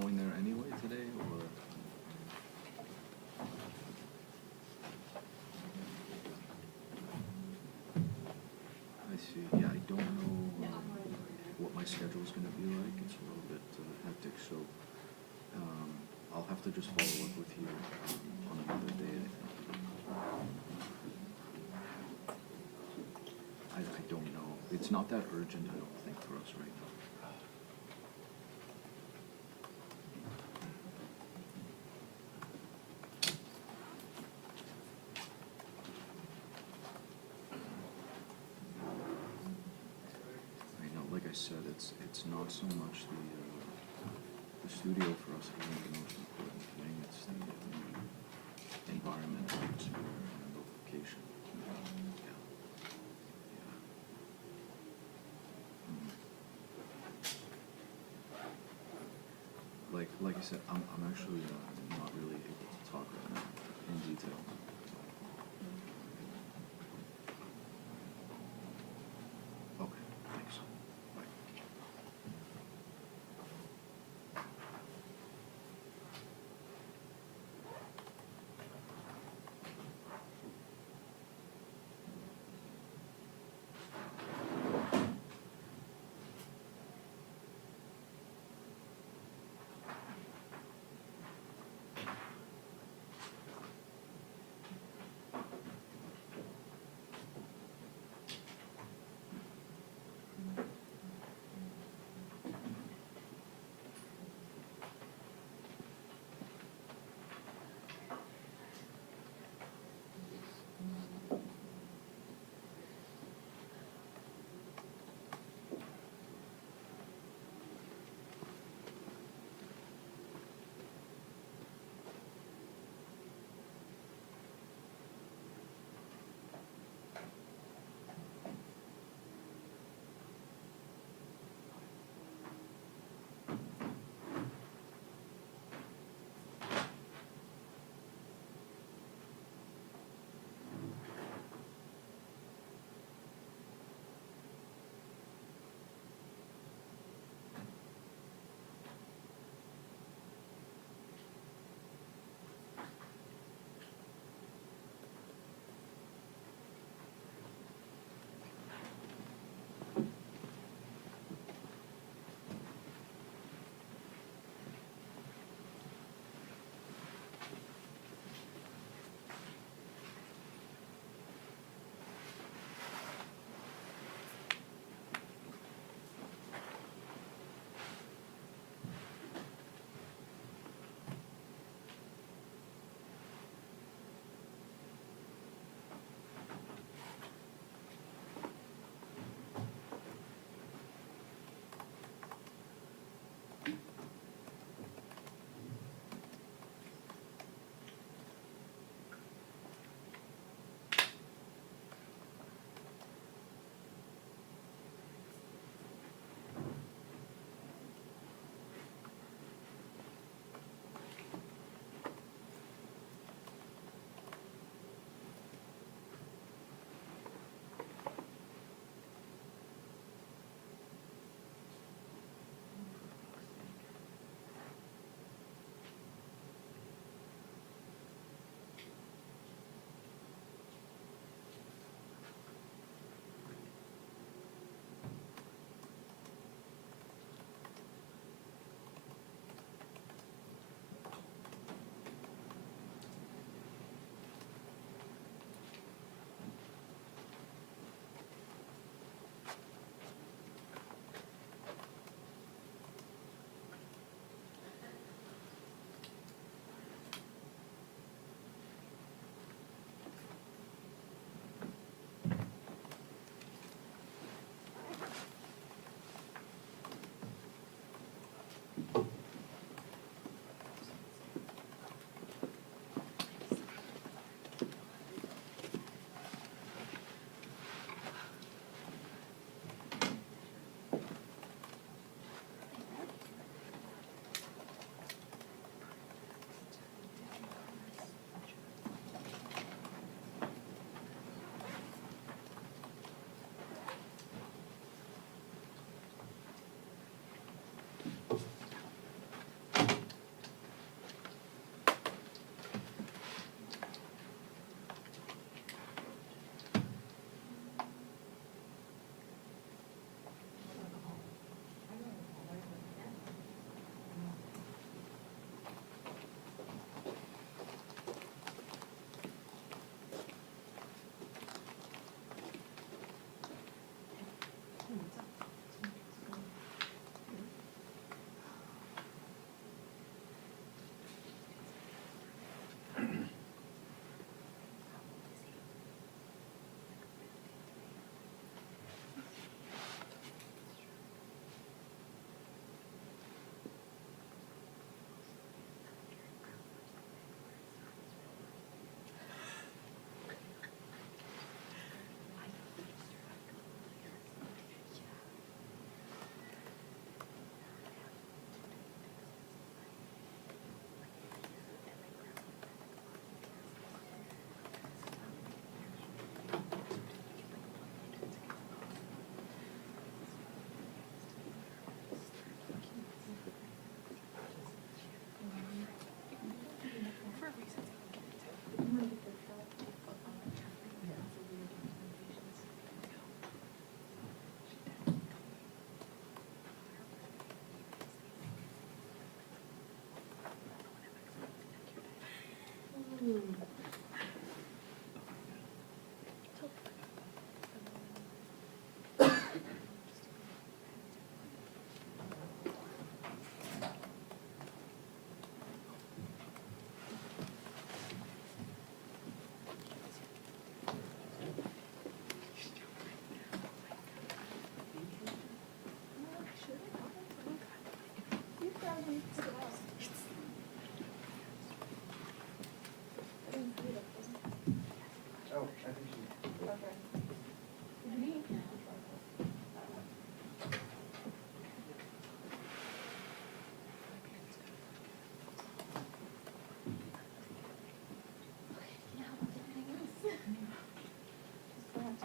going there anyway today, or? I see. Yeah, I don't know what my schedule is going to be like. It's a little bit hectic, so I'll have to just follow up with you on another day, I think. I don't know. It's not that urgent, I don't think, for us right now. I know, like I said, it's not so much the studio for us isn't the most important thing. It's the environment, atmosphere, and the location. Yeah. Mhm. Like I said, I'm actually not really able to talk right now in detail. Okay, thanks. Bye.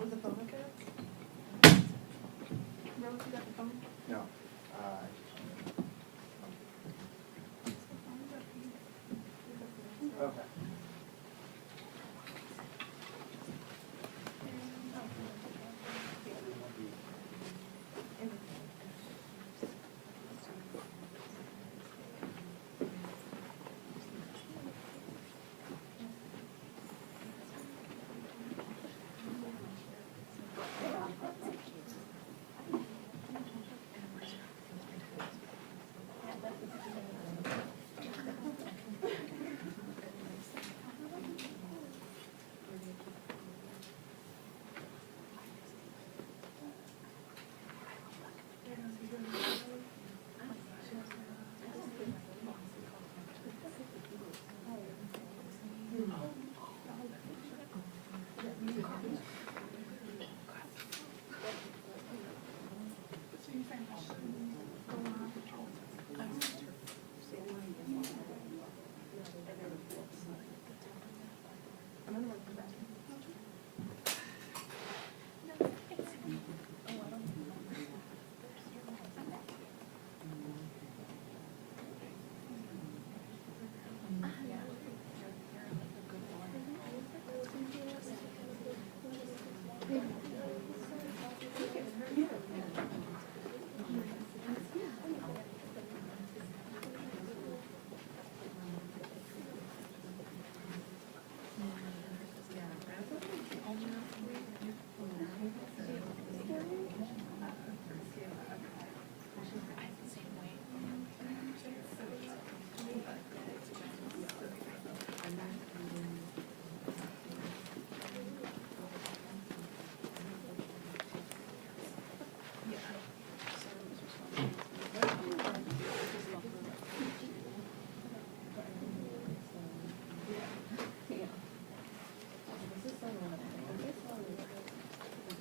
Was the phone okay? Rose, you got the phone? No. Okay.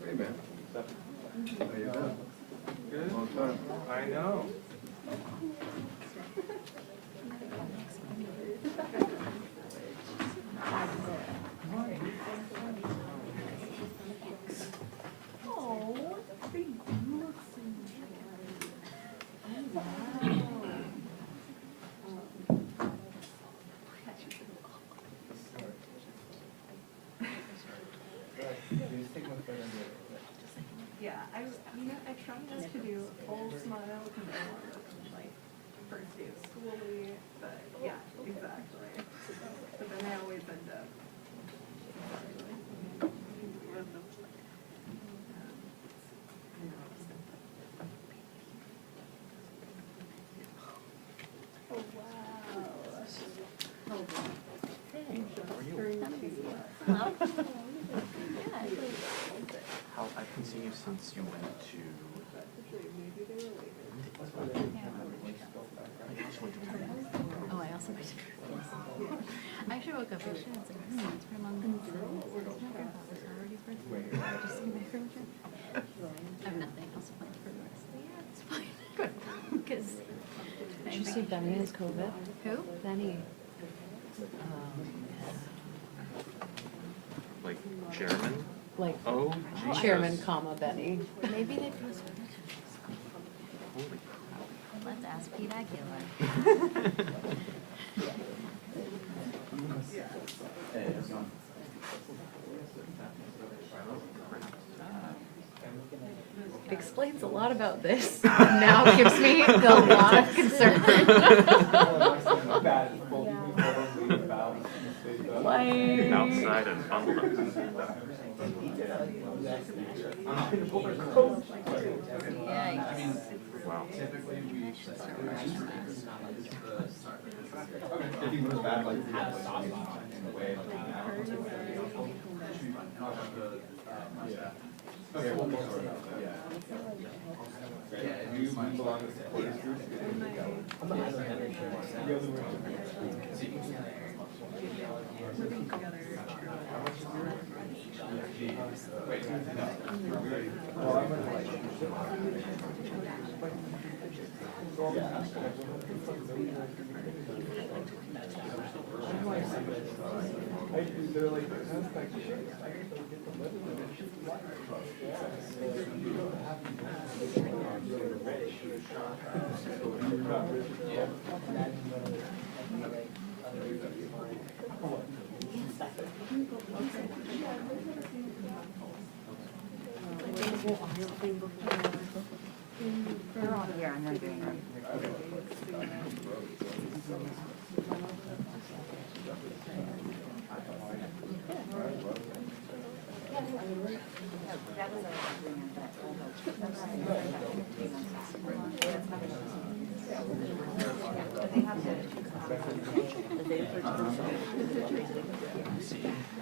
Hey, man. How you doing? Good. Long time. I know. Yeah, I tried not to do full smile like first day of school, but yeah, exactly. But then I always end up. Oh wow. Hello? How, I haven't seen you since you went to, Oh, I also went to I actually woke up yesterday and was like, it's been a long time since my grandfather's already birthday. I just came back from a trip. I have nothing else planned for the rest of the year. It's fine. Because Did you see Benny has COVID? who? Benny. like, chairman? Like Oh, Jesus. Chairman, comma, Benny. Maybe they postponed it. Holy crap. Let's ask Pete Aguilar. It explains a lot about this. Now gives me a lot of concern. Like. Outside and bundled up. Yikes. Wow. They're all here and they're doing it.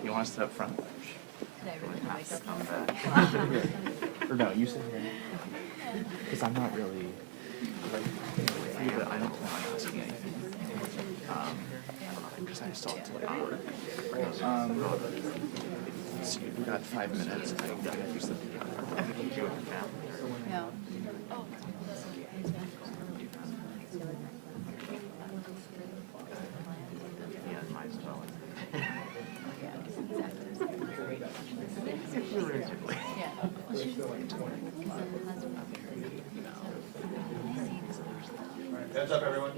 You want to sit up front? Did I really like that? Or no, you sit here. Because I'm not really with you, but I don't plan on asking anything. Because I still have to like work. Let's see, we got 5 minutes. I gotta use the. No. Yeah, might as well. Yeah. Well, she's just because then the husband. Heads up, everyone.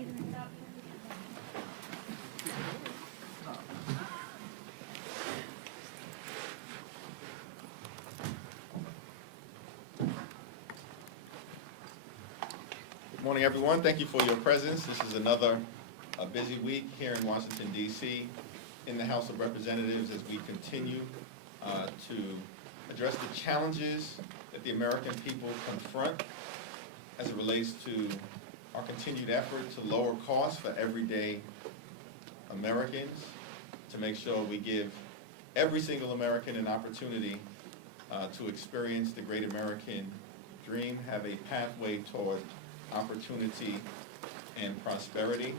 Good morning, everyone. Thank you for your presence. This is another busy week here in Washington, D.C. in the House of Representatives as we continue to address the challenges that the American people confront as it relates to our continued effort to lower costs for everyday Americans, to make sure we give every single American an opportunity to experience the great American dream, have a pathway toward opportunity and prosperity,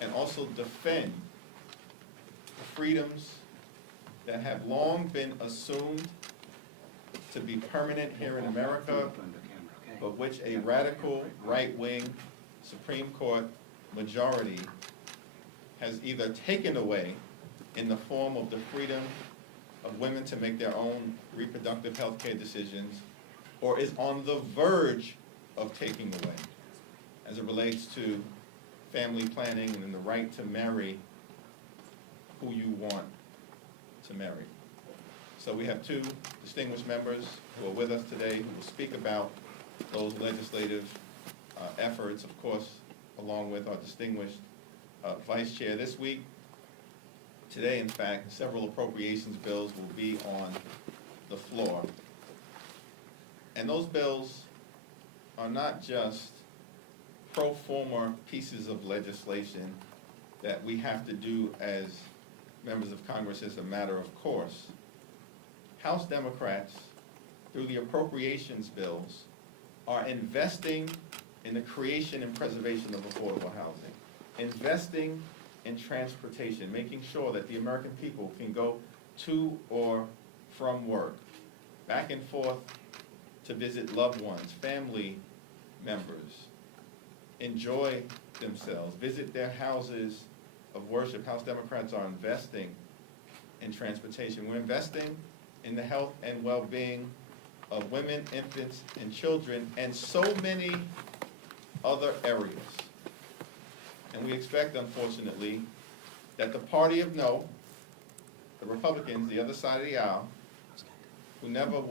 and also defend the freedoms that have long been assumed to be permanent here in America, but which a radical right-wing Supreme Court majority has either taken away in the form of the freedom of women to make their own reproductive health care decisions, or is on the verge of taking away as it relates to family planning and the right to marry who you want to marry. So we have two distinguished members who are with us today who will speak about those legislative efforts, of course, along with our distinguished Vice Chair this week. Today, in fact, several appropriations bills will be on the floor. And those bills are not just pro forma pieces of legislation that we have to do as members of Congress as a matter of course. House Democrats, through the appropriations bills, are investing in the creation and preservation of affordable housing, investing in transportation, making sure that the American people can go to or from work, back and forth to visit loved ones, family members, enjoy themselves, visit their houses of worship. House Democrats are investing in transportation. We're investing in the health and well-being of women, infants, and children, and so many other areas. And we expect, unfortunately, that the party of no, the Republicans, the other side of the aisle, who never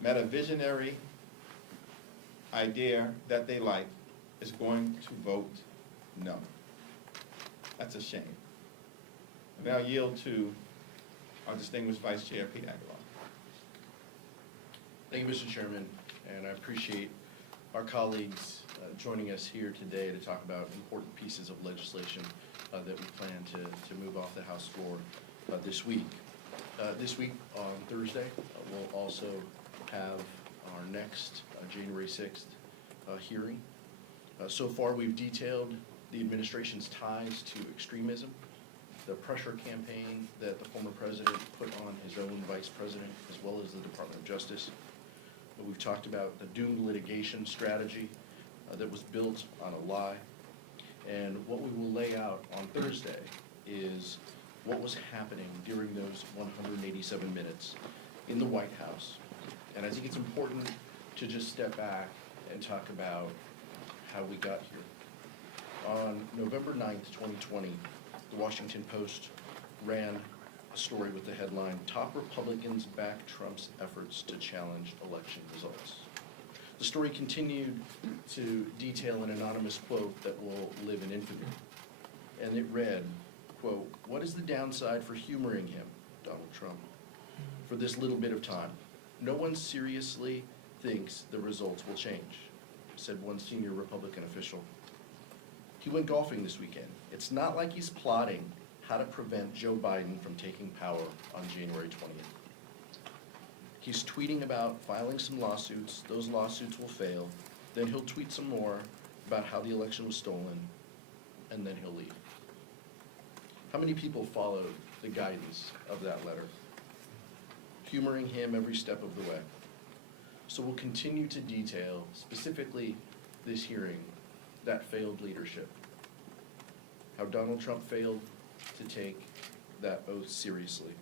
met a visionary idea that they like, is going to vote no. That's a shame. I now yield to our distinguished Vice Chair, Pete Aguilar. Thank you, Mr. Chairman, and I appreciate our colleagues joining us here today to talk about important pieces of legislation that we plan to move off the House floor this week. This week, on Thursday, we'll also have our next January 6th hearing. So far, we've detailed the administration's ties to extremism, the pressure campaign that the former president put on his own vice president, as well as the Department of Justice. But we've talked about the doomed litigation strategy that was built on a lie. And what we will lay out on Thursday is what was happening during those 187 minutes in the White House. And I think it's important to just step back and talk about how we got here. On November 9th, 2020, the Washington Post ran a story with the headline, "Top Republicans Back Trump's Efforts to Challenge Election Results." The story continued to detail an anonymous quote that will live in infamy. And it read, quote, "What is the downside for humoring him, Donald Trump, for this little bit of time? No one seriously thinks the results will change," said one senior Republican official. He went golfing this weekend. It's not like he's plotting how to prevent Joe Biden from taking power on January 20th. He's tweeting about filing some lawsuits. Those lawsuits will fail. Then he'll tweet some more about how the election was stolen, and then he'll leave. How many people followed the guidance of that letter, humoring him every step of the way? So we'll continue to detail, specifically this hearing, that failed leadership. How Donald Trump failed to take that oath seriously.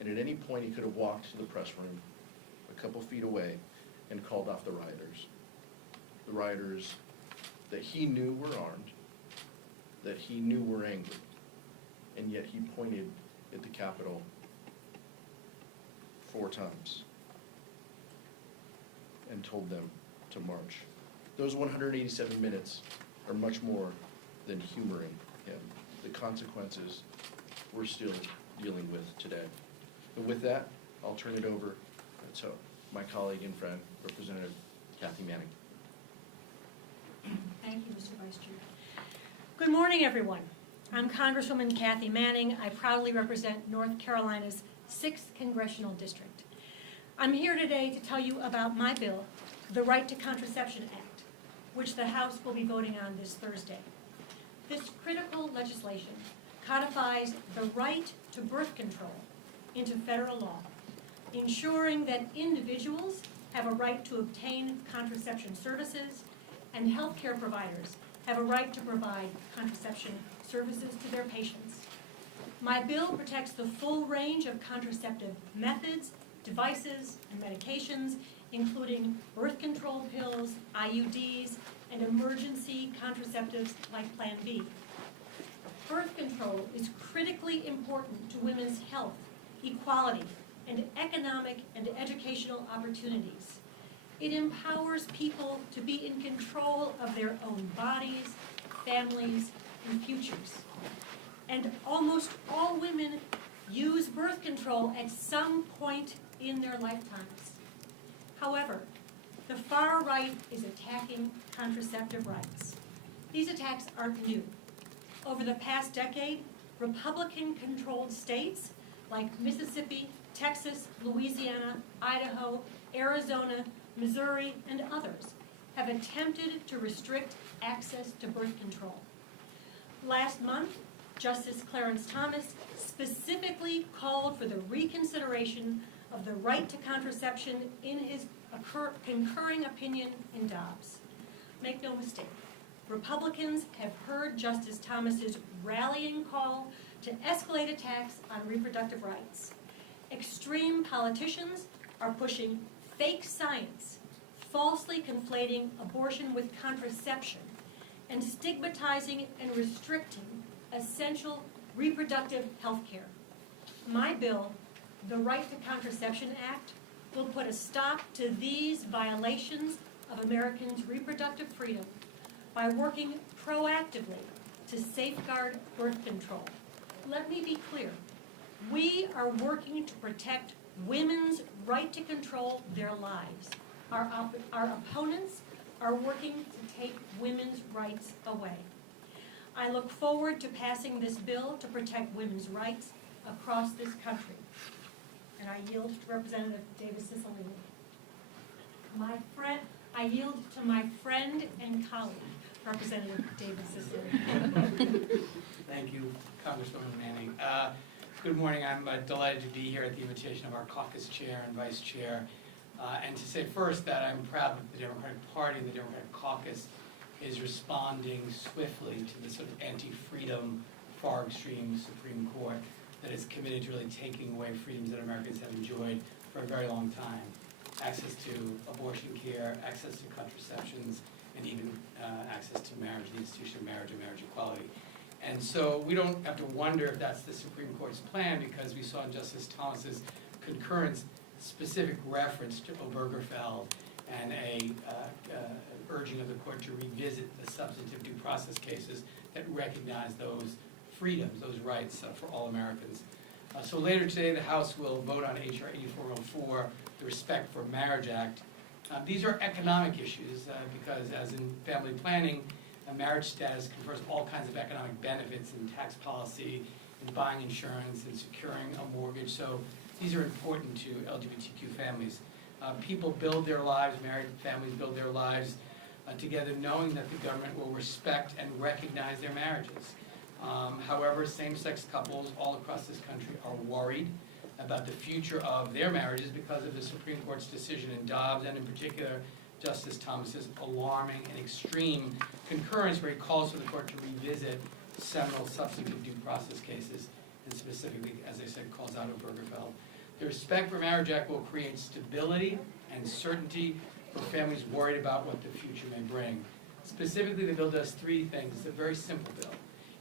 And at any point, he could have walked to the press room a couple feet away and called off the rioters. The rioters that he knew were armed, that he knew were angry, and yet he pointed at the Capitol 4 times and told them to march. Those 187 minutes are much more than humoring him. The consequences we're still dealing with today. But with that, I'll turn it over to my colleague and friend, Representative Kathy Manning. Thank you, Mr. Vice Chair. Good morning, everyone. I'm Congresswoman Kathy Manning. I proudly represent North Carolina's 6th Congressional District. I'm here today to tell you about my bill, the Right to Contraception Act, which the House will be voting on this Thursday. This critical legislation codifies the right to birth control into federal law, ensuring that individuals have a right to obtain contraception services and healthcare providers have a right to provide contraception services to their patients. My bill protects the full range of contraceptive methods, devices, and medications, including birth control pills, IUDs, and emergency contraceptives like Plan B. Birth control is critically important to women's health, equality, and economic and educational opportunities. It empowers people to be in control of their own bodies, families, and futures. And almost all women use birth control at some point in their lifetimes. However, the far right is attacking contraceptive rights. These attacks aren't new. Over the past decade, Republican-controlled states like Mississippi, Texas, Louisiana, Idaho, Arizona, Missouri, and others have attempted to restrict access to birth control. Last month, Justice Clarence Thomas specifically called for the reconsideration of the right to contraception in his concurring opinion in Dobbs. Make no mistake, Republicans have heard Justice Thomas's rallying call to escalate attacks on reproductive rights. Extreme politicians are pushing fake science, falsely conflating abortion with contraception, and stigmatizing and restricting essential reproductive health care. My bill, the Right to Contraception Act, will put a stop to these violations of Americans' reproductive freedom by working proactively to safeguard birth control. Let me be clear. We are working to protect women's right to control their lives. Our opponents are working to take women's rights away. I look forward to passing this bill to protect women's rights across this country. And I yield to Representative David Cicilline. I yield to my friend and colleague, Representative David Cicilline. Thank you. Congresswoman Manning. Good morning. I'm delighted to be here at the invitation of our caucus chair and vice chair. And to say first that I'm proud that the Democratic Party and the Democratic caucus is responding swiftly to the sort of anti-freedom, far extreme Supreme Court that is committed to really taking away freedoms that Americans have enjoyed for a very long time. Access to abortion care, access to contraceptions, and even access to marriage, the institution of marriage and marriage equality. And so we don't have to wonder if that's the Supreme Court's plan, because we saw in Justice Thomas's concurrence specific reference to Obergefell and an urging of the court to revisit the substantive due process cases that recognize those freedoms, those rights for all Americans. So later today, the House will vote on H.R. 8404, the Respect for Marriage Act. These are economic issues because, as in family planning, a marriage status confers all kinds of economic benefits in tax policy, in buying insurance, in securing a mortgage. So these are important to LGBTQ families. People build their lives, married families build their lives together, knowing that the government will respect and recognize their marriages. However, same-sex couples all across this country are worried about the future of their marriages because of the Supreme Court's decision in Dobbs, and in particular, Justice Thomas's alarming and extreme concurrence where he calls for the court to revisit seminal substantive due process cases, and specifically, as I said, calls out Obergefell. The Respect for Marriage Act will create stability and certainty for families worried about what the future may bring. Specifically, the bill does three things. It's a very simple bill.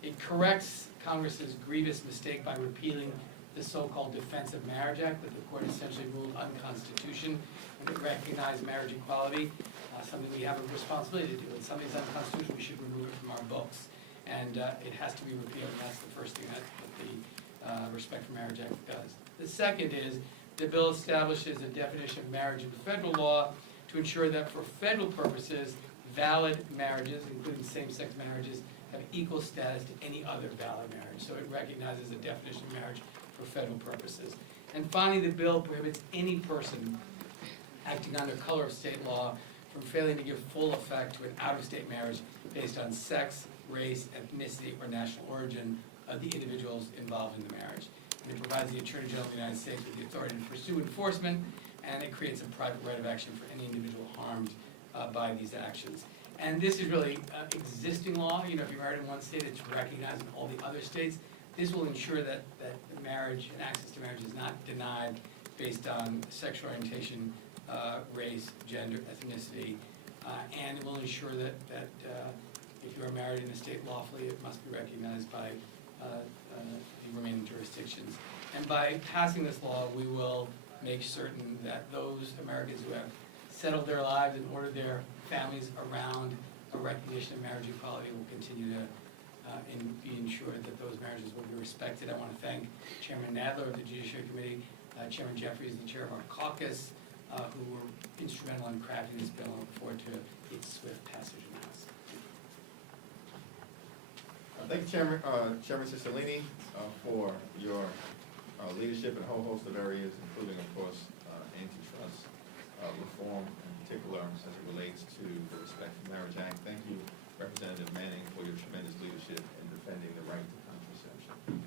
It corrects Congress's grievous mistake by repealing the so-called Defense of Marriage Act that the court essentially ruled unconstitutional, and that recognized marriage equality, something we have a responsibility to do. When something's unconstitutional, we should remove it from our books. And it has to be repealed, and that's the first thing that the Respect for Marriage Act does. The second is the bill establishes a definition of marriage in federal law to ensure that for federal purposes, valid marriages, including same-sex marriages, have equal status to any other valid marriage. So it recognizes a definition of marriage for federal purposes. And finally, the bill prohibits any person acting under color of state law from failing to give full effect to an out-of-state marriage based on sex, race, ethnicity, or national origin of the individuals involved in the marriage. And it provides the Attorney General of the United States with the authority to pursue enforcement, and it creates a private right of action for any individual harmed by these actions. And this is really existing law. You know, if you're married in one state, it's recognized in all the other states. This will ensure that marriage and access to marriage is not denied based on sexual orientation, race, gender, ethnicity, and it will ensure that if you are married in a state lawfully, it must be recognized by the remaining jurisdictions. And by passing this law, we will make certain that those Americans who have settled their lives and ordered their families around a recognition of marriage equality will continue to be ensured that those marriages will be respected. I want to thank Chairman Nadler of the Judiciary Committee, Chairman Jeffries, the chair of our caucus, who were instrumental in crafting this bill, and look forward to its swift passage in the House. Thank you, Chairman Cicilline, for your leadership in a whole host of areas, including, of course, antitrust reform, in particular as it relates to the Respect for Marriage Act. Thank you, Representative Manning, for your tremendous leadership in defending the right to contraception.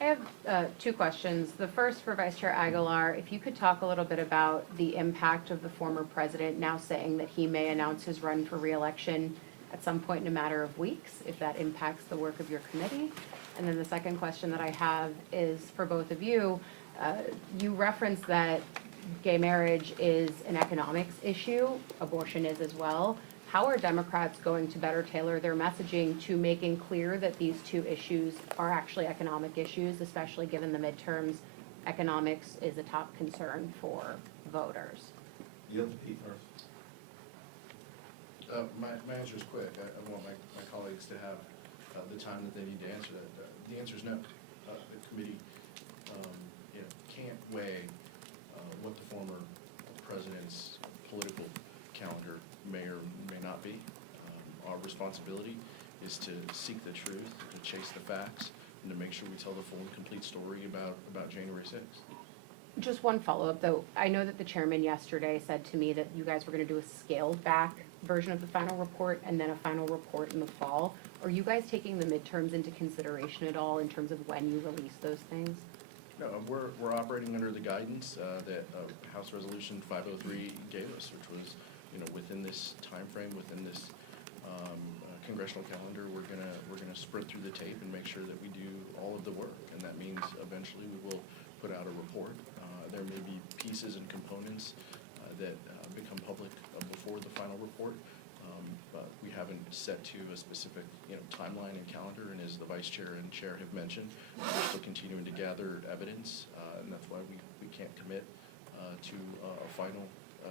I have two questions. The first for Vice Chair Aguilar, if you could talk a little bit about the impact of the former president now saying that he may announce his run for re-election at some point in a matter of weeks, if that impacts the work of your committee. And then the second question that I have is for both of you. You referenced that gay marriage is an economics issue, abortion is as well. How are Democrats going to better tailor their messaging to making clear that these two issues are actually economic issues, especially given the midterms? Economics is a top concern for voters. Yield to Pete first. My answer is quick. I want my colleagues to have the time that they need to answer that. The answer is no. The committee can't weigh what the former president's political calendar may or may not be. Our responsibility is to seek the truth, to chase the facts, and to make sure we tell the full and complete story about January 6th. Just one follow-up, though. I know that the chairman yesterday said to me that you guys were going to do a scaled-back version of the final report and then a final report in the fall. Are you guys taking the midterms into consideration at all in terms of when you release those things? No, we're operating under the guidance that House Resolution 503 gave us, which was, within this timeframe, within this congressional calendar, we're gonna sprint through the tape and make sure that we do all of the work, and that means eventually we will put out a report. There may be pieces and components that become public before the final report, but we haven't set to a specific timeline and calendar, and as the vice chair and chair have mentioned, we're still continuing to gather evidence, and that's why we can't commit to a final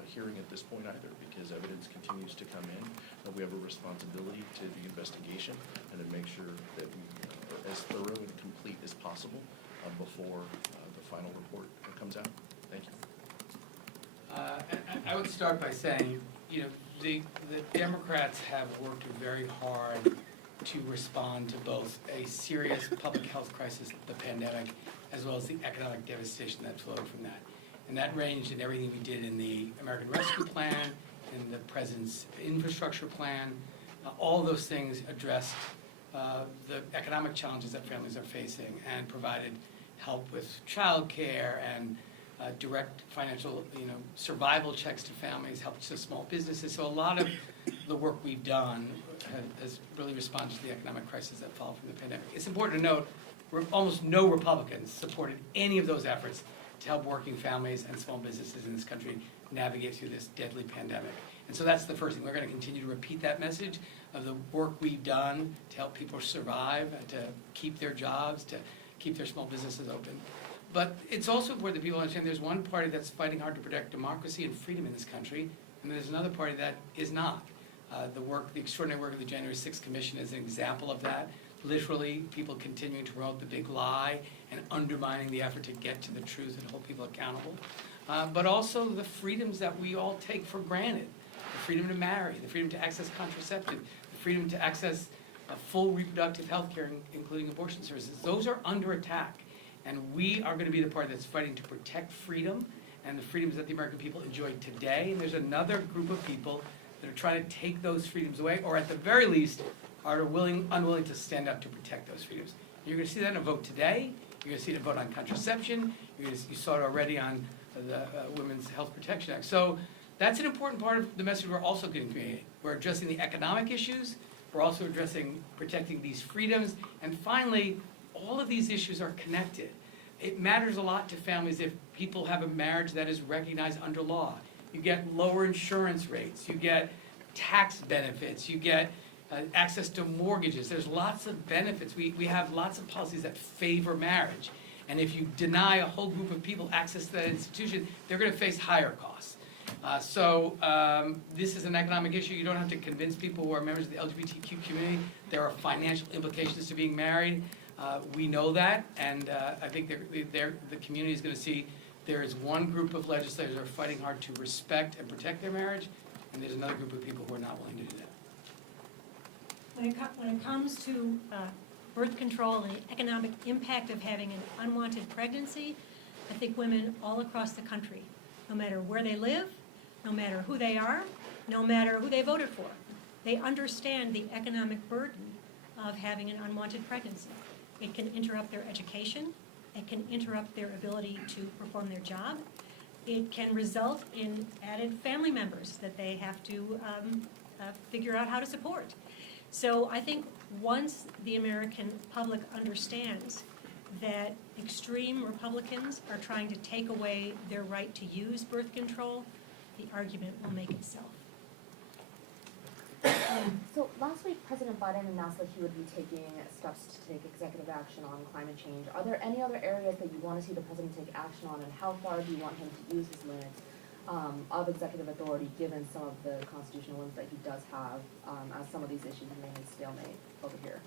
hearing at this point either, because evidence continues to come in, and we have a responsibility to the investigation and to make sure that we are as thorough and complete as possible before the final report comes out. Thank you. I would start by saying, the Democrats have worked very hard to respond to both a serious public health crisis, the pandemic, as well as the economic devastation that flowed from that. And that ranged in everything we did in the American Rescue Plan, in the President's infrastructure plan. All those things addressed the economic challenges that families are facing and provided help with childcare and direct financial, survival checks to families, help to small businesses. So a lot of the work we've done has really responded to the economic crisis that followed from the pandemic. It's important to note, almost no Republicans supported any of those efforts to help working families and small businesses in this country navigate through this deadly pandemic. And so that's the first thing. We're going to continue to repeat that message of the work we've done to help people survive, and to keep their jobs, to keep their small businesses open. But it's also important that people understand there's one party that's fighting hard to protect democracy and freedom in this country, and there's another party that is not. The extraordinary work of the January 6th Commission is an example of that. Literally, people continuing to promote the big lie and undermining the effort to get to the truth and hold people accountable. But also the freedoms that we all take for granted. The freedom to marry, the freedom to access contraceptive, the freedom to access full reproductive health care, including abortion services. Those are under attack. And we are going to be the party that's fighting to protect freedom and the freedoms that the American people enjoy today. And there's another group of people that are trying to take those freedoms away, or at the very least, are unwilling to stand up to protect those freedoms. You're going to see that in a vote today. You're going to see it in a vote on contraception. You saw it already on the Women's Health Protection Act. So that's an important part of the message we're also getting communicated. We're addressing the economic issues. We're also addressing protecting these freedoms. And finally, all of these issues are connected. It matters a lot to families if people have a marriage that is recognized under law. You get lower insurance rates. You get tax benefits. You get access to mortgages. There's lots of benefits. We have lots of policies that favor marriage. And if you deny a whole group of people access to that institution, they're going to face higher costs. So this is an economic issue. You don't have to convince people who are members of the LGBTQ community there are financial implications to being married. We know that, and I think the community is going to see there is one group of legislators who are fighting hard to respect and protect their marriage, and there's another group of people who are not willing to do that. When it comes to birth control and the economic impact of having an unwanted pregnancy, I think women all across the country, no matter where they live, no matter who they are, no matter who they voted for, they understand the economic burden of having an unwanted pregnancy. It can interrupt their education. It can interrupt their ability to perform their job. It can result in added family members that they have to figure out how to support. So I think once the American public understands that extreme Republicans are trying to take away their right to use birth control, the argument will make itself. So last week, President Biden announced that he would be taking steps to take executive action on climate change. Are there any other areas that you want to see the president take action on, and how far do you want him to use his limits of executive authority, given some of the constitutional limits that he does have, as some of these issues remain in stalemate over here?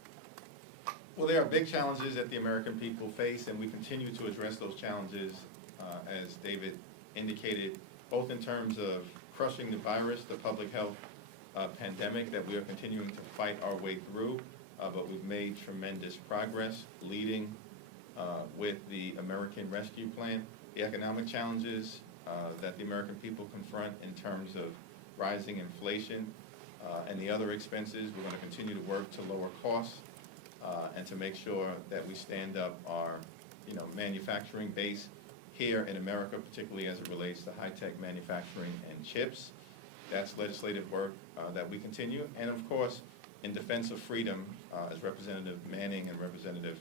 Well, there are big challenges that the American people face, and we continue to address those challenges, as David indicated, both in terms of crushing the virus, the public health pandemic that we are continuing to fight our way through, but we've made tremendous progress leading with the American Rescue Plan. The economic challenges that the American people confront in terms of rising inflation, and the other expenses. We're going to continue to work to lower costs and to make sure that we stand up our, manufacturing base here in America, particularly as it relates to high-tech manufacturing and chips. That's legislative work that we continue. And of course, in defense of freedom, as Representative Manning and Representative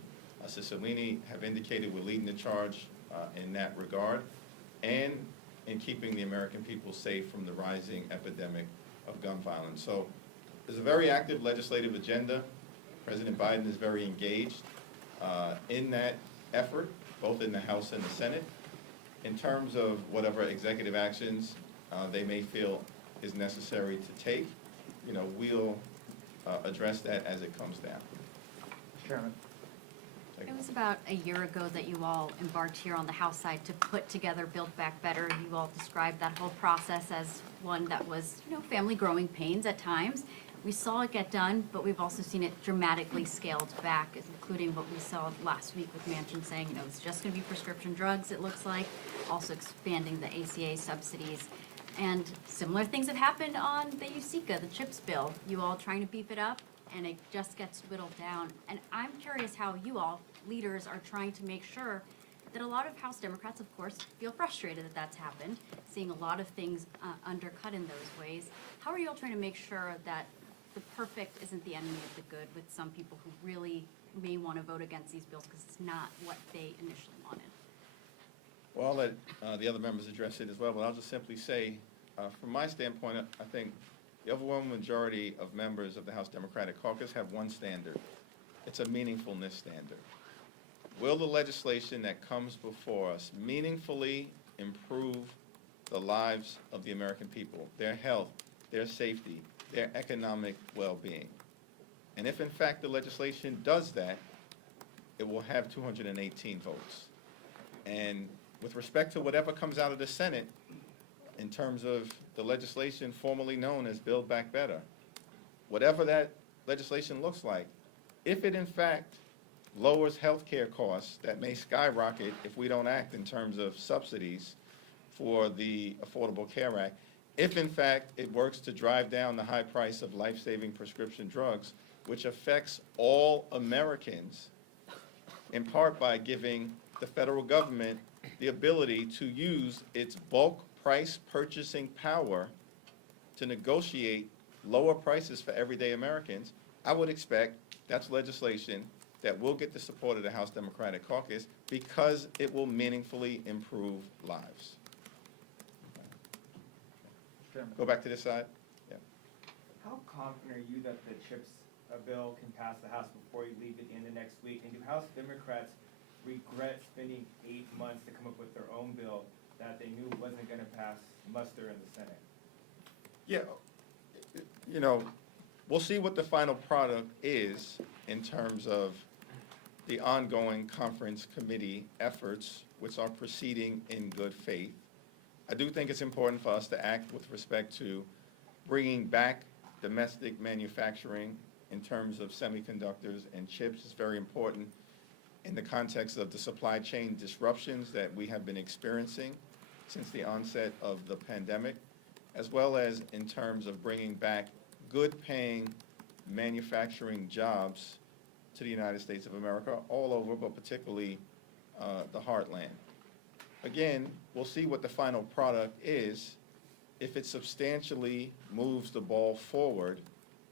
Cicilline have indicated, we're leading the charge in that regard, and in keeping the American people safe from the rising epidemic of gun violence. So there's a very active legislative agenda. President Biden is very engaged in that effort, both in the House and the Senate. In terms of whatever executive actions they may feel is necessary to take, we'll address that as it comes down. Chairman. It was about a year ago that you all embarked here on the House side to put together Build Back Better. You all described that whole process as one that was, family growing pains at times. We saw it get done, but we've also seen it dramatically scaled back, including what we saw last week with Manchin saying, it's just going to be prescription drugs, it looks like, also expanding the ACA subsidies. And similar things have happened on the USICA, the CHIPS bill. You all trying to beef it up, and it just gets whittled down. And I'm curious how you all, leaders, are trying to make sure that a lot of House Democrats, of course, feel frustrated that that's happened, seeing a lot of things undercut in those ways. How are you all trying to make sure that the perfect isn't the enemy of the good with some people who really may want to vote against these bills because it's not what they initially wanted? Well, I'll let the other members address it as well, but I'll just simply say, from my standpoint, I think the overwhelming majority of members of the House Democratic Caucus have one standard. It's a meaningfulness standard. Will the legislation that comes before us meaningfully improve the lives of the American people, their health, their safety, their economic well-being? And if in fact the legislation does that, it will have 218 votes. And with respect to whatever comes out of the Senate, in terms of the legislation formerly known as Build Back Better, whatever that legislation looks like, if it in fact lowers health care costs that may skyrocket if we don't act in terms of subsidies for the Affordable Care Act, if in fact it works to drive down the high price of life-saving prescription drugs, which affects all Americans, in part by giving the federal government the ability to use its bulk price purchasing power to negotiate lower prices for everyday Americans, I would expect that's legislation that will get the support of the House Democratic Caucus because it will meaningfully improve lives. Chairman. Go back to this side. Yeah. How confident are you that the CHIPS bill can pass the House before you leave at the end of next week? And do House Democrats regret spending 8 months to come up with their own bill that they knew wasn't going to pass muster in the Senate? Yeah, we'll see what the final product is in terms of the ongoing conference committee efforts, which are proceeding in good faith. I do think it's important for us to act with respect to bringing back domestic manufacturing in terms of semiconductors and chips. Is very important in the context of the supply chain disruptions that we have been experiencing since the onset of the pandemic, as well as in terms of bringing back good-paying manufacturing jobs to the United States of America, all over, but particularly the heartland. Again, we'll see what the final product is. If it substantially moves the ball forward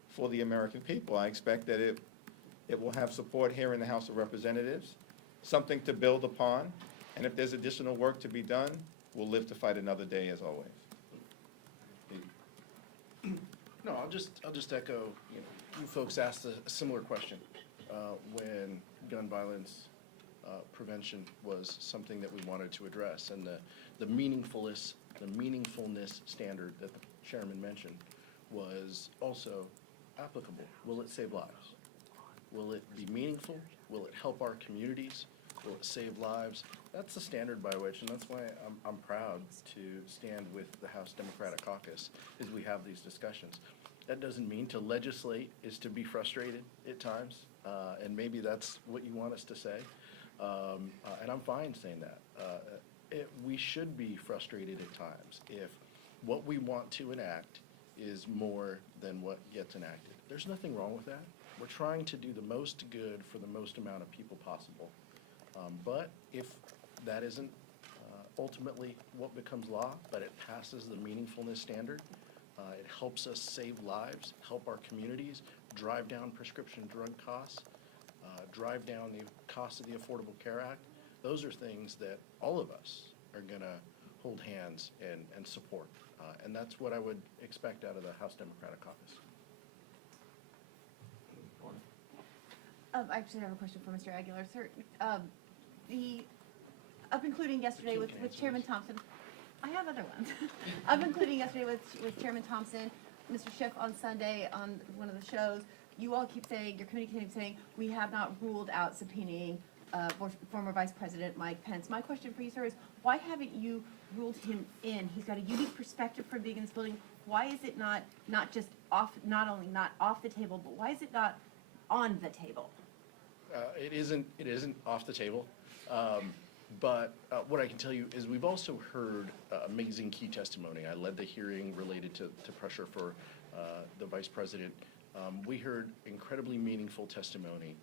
for the American people, I expect that it will have support here in the House of Representatives, something to build upon, and if there's additional work to be done, we'll live to fight another day as always. No, I'll just echo, you folks asked a similar question when gun violence prevention was something that we wanted to address, and the meaningfulness standard that the chairman mentioned was also applicable. Will it save lives? Will it be meaningful? Will it help our communities? Will it save lives? That's the standard by which, and that's why I'm proud to stand with the House Democratic Caucus as we have these discussions. That doesn't mean to legislate is to be frustrated at times, and maybe that's what you want us to say, and I'm fine saying that. We should be frustrated at times if what we want to enact is more than what gets enacted. There's nothing wrong with that. We're trying to do the most good for the most amount of people possible. But if that isn't ultimately what becomes law, but it passes the meaningfulness standard, it helps us save lives, help our communities, drive down prescription drug costs, drive down the cost of the Affordable Care Act. Those are things that all of us are going to hold hands and support. And that's what I would expect out of the House Democratic Caucus. I actually have a question for Mr. Aguilar, sir. Up including yesterday with Chairman Thompson, I have other ones. Up including yesterday with Chairman Thompson, Mr. Schiff on Sunday on one of the shows, you all keep saying, your committee keeps saying, we have not ruled out subpoenaing former Vice President Mike Pence. My question for you, sir, is why haven't you ruled him in? He's got a unique perspective from being in this building. Why is it not just off, not only not off the table, but why is it not on the table? It isn't off the table. But what I can tell you is we've also heard amazing key testimony. I led the hearing related to pressure for the Vice President. We heard incredibly meaningful testimony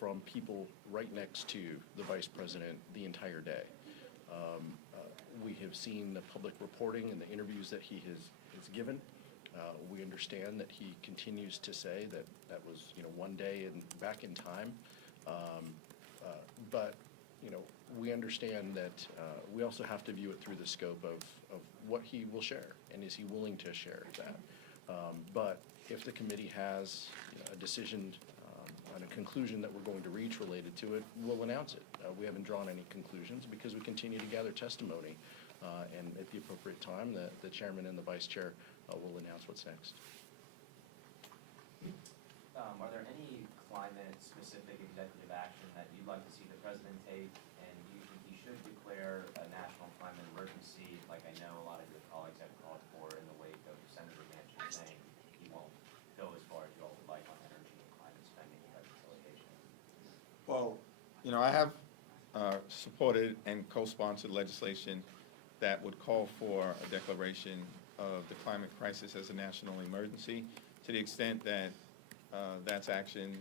from people right next to the Vice President the entire day. We have seen the public reporting and the interviews that he has given. We understand that he continues to say that that was, one day back in time. But we understand that we also have to view it through the scope of what he will share, and is he willing to share that. But if the committee has a decision and a conclusion that we're going to reach related to it, we'll announce it. We haven't drawn any conclusions because we continue to gather testimony, and at the appropriate time, the chairman and the vice chair will announce what's next. Are there any climate-specific executive action that you'd like to see the president take, and do you think he should declare a national climate emergency, like I know a lot of your colleagues have called for in the wake of Senator Manchin saying he won't go as far as you all would like on energy and climate spending and reconciliation? Well, I have supported and co-sponsored legislation that would call for a declaration of the climate crisis as a national emergency. To the extent that that's action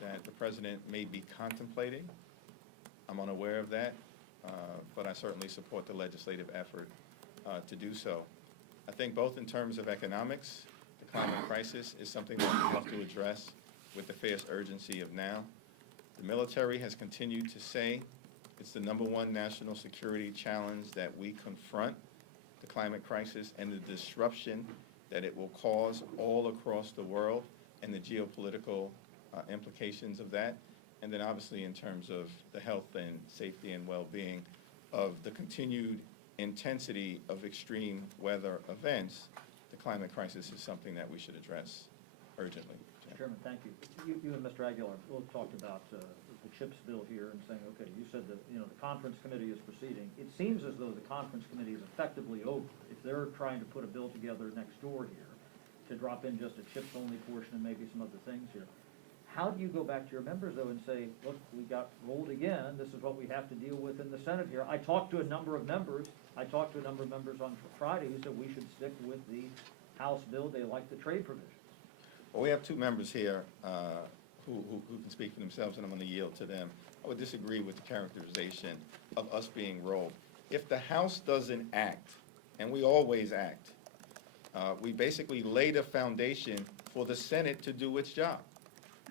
that the president may be contemplating, I'm unaware of that, but I certainly support the legislative effort to do so. I think both in terms of economics, the climate crisis is something that we have to address with the fierce urgency of now. The military has continued to say it's the #1 national security challenge that we confront, the climate crisis and the disruption that it will cause all across the world and the geopolitical implications of that. And then obviously in terms of the health and safety and well-being of the continued intensity of extreme weather events, the climate crisis is something that we should address urgently. Chairman, thank you. You and Mr. Aguilar both talked about the CHIPS bill here and saying, okay, you said that, the conference committee is proceeding. It seems as though the conference committee is effectively over. If they're trying to put a bill together next door here to drop in just a CHIPS-only portion and maybe some other things here, how do you go back to your members, though, and say, look, we got rolled again, this is what we have to deal with in the Senate here? I talked to a number of members on Friday who said we should stick with the House bill. They like the trade provisions. Well, we have two members here who can speak for themselves, and I'm going to yield to them. I would disagree with the characterization of us being rolled. If the House doesn't act, and we always act, we basically laid a foundation for the Senate to do its job.